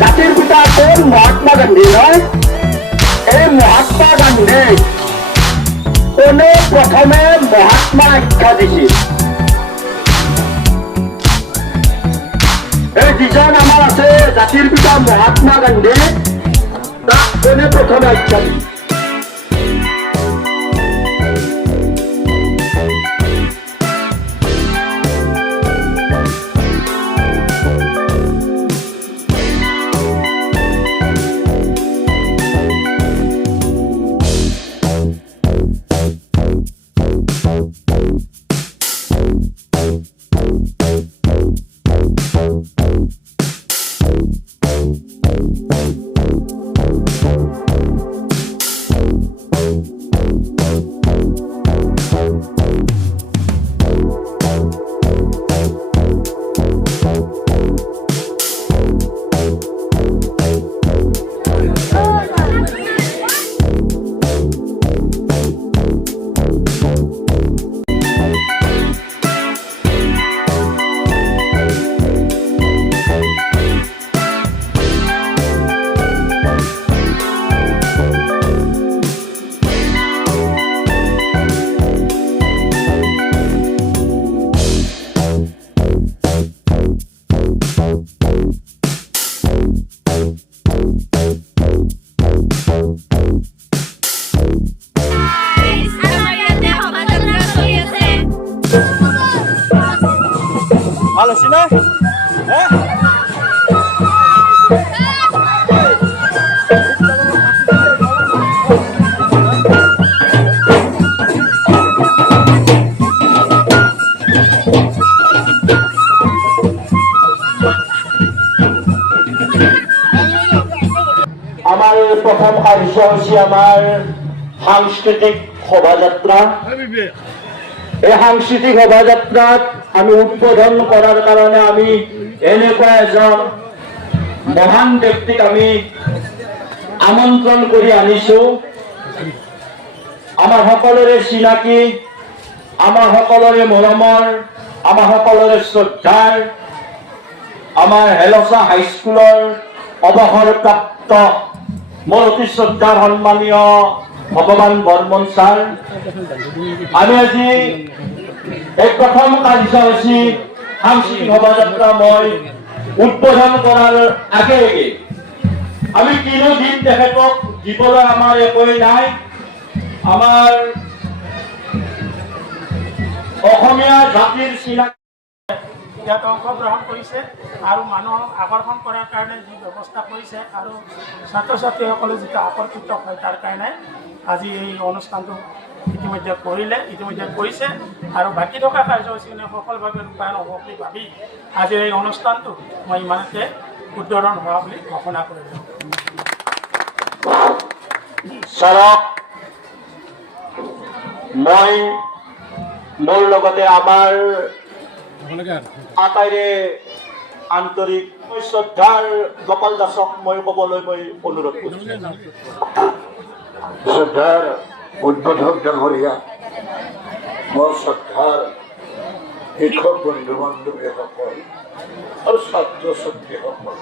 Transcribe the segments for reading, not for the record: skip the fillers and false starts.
জাতির পিতা কোন মহাত্মা গান্ধী নয় এই মহাত্মা গান্ধী কোনে প্রথমে মহাত্মা আখ্যা দিছিল এই যিজন আমার আছে জাতির পিতা মহাত্মা গান্ধী তাক কোনে প্রথমে আখ্যা দিছিল ভালো ছিল হ্যাঁ আমার প্রথম কার্য হচ্ছে আমার সাংস্কৃতিক শোভাযাত্রা এই সাংস্কৃতিক শোভাযাত্রাত আমি উদ্বোধন করার কারণে আমি এনেকুৱা এজন মহান ব্যক্তিক আমি আমন্ত্ৰণ কৰে আনিছো আমাৰ সকলৰে চিনাকি আমাৰ সকলৰে মৰমৰ আমাৰ সকলৰে শ্ৰদ্ধাৰ আমাৰ হেলচা হাইস্কুলৰ অৱসৰপ্ৰাপ্ত মোৰ অতি শ্ৰদ্ধাৰ সন্মানীয় ভগৱান বৰ্মন ছাৰ আমি আজি এই প্রথম কার্যসূচী সাংস্কৃতিক শোভাযাত্রা মই উদ্বোধন করার আগে আমি তিনিদিন তেখেতক দিবলৈ আমার একোই নাই আমার অসমীয়া জাতির চিনাকি ইয়াত অংশগ্রহণ কৰিছে আৰু মানুহক আকৰ্ষণ কৰাৰ কাৰণে যি ব্যৱস্থা কৰিছে আৰু ছাত্ৰ ছাত্ৰীসকলে যিটো আকৰ্ষিত হয় তাৰ কাৰণে আজি এই অনুষ্ঠানটো ইতিমধ্যে কৰিছে আৰু বাকী থকা কাৰ্যসূচীখিনি সফলভাৱে ৰূপায়ণ হ'ব বুলি ভাবি আজিৰ এই অনুষ্ঠানটো মই ইমানতে উদ্বোধন হোৱা বুলি ঘোষণা কৰিলোঁ ছাৰক মই মোৰ লগতে আমাৰ আটাইৰে আন্তৰিক শ্ৰদ্ধাৰ গোপাল দাসক মই ক'বলৈ মই অনুৰোধ কৰিছোঁ শ্ৰদ্ধাৰ উদ্বোধক ডাঙৰীয়া মোৰ শ্ৰদ্ধাৰ শিক্ষক বন্ধু বান্ধৱীসকল আৰু ছাত্ৰ ছাত্ৰীসকল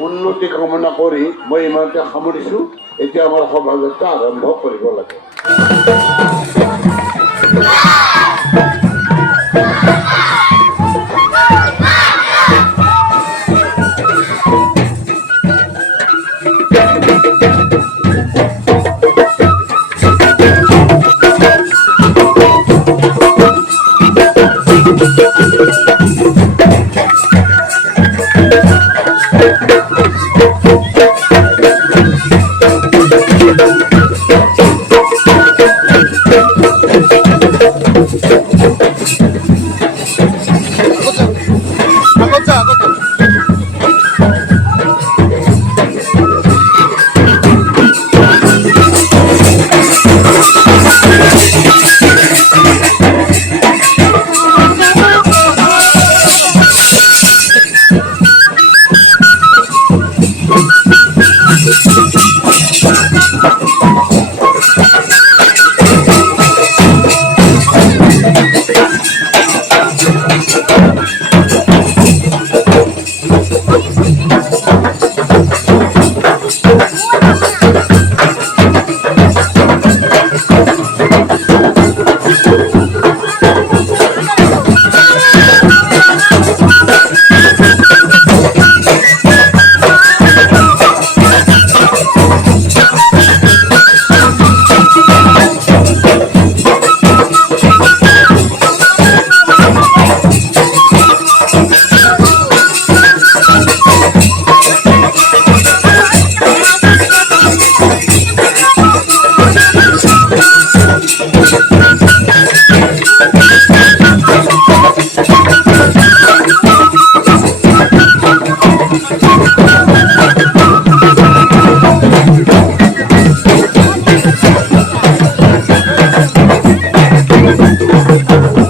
উন্নতি কামনা কৰি মই ইমানতে সামৰিছোঁ এতিয়া আমাৰ শোভাযাত্ৰা আৰম্ভ কৰিব লাগে এই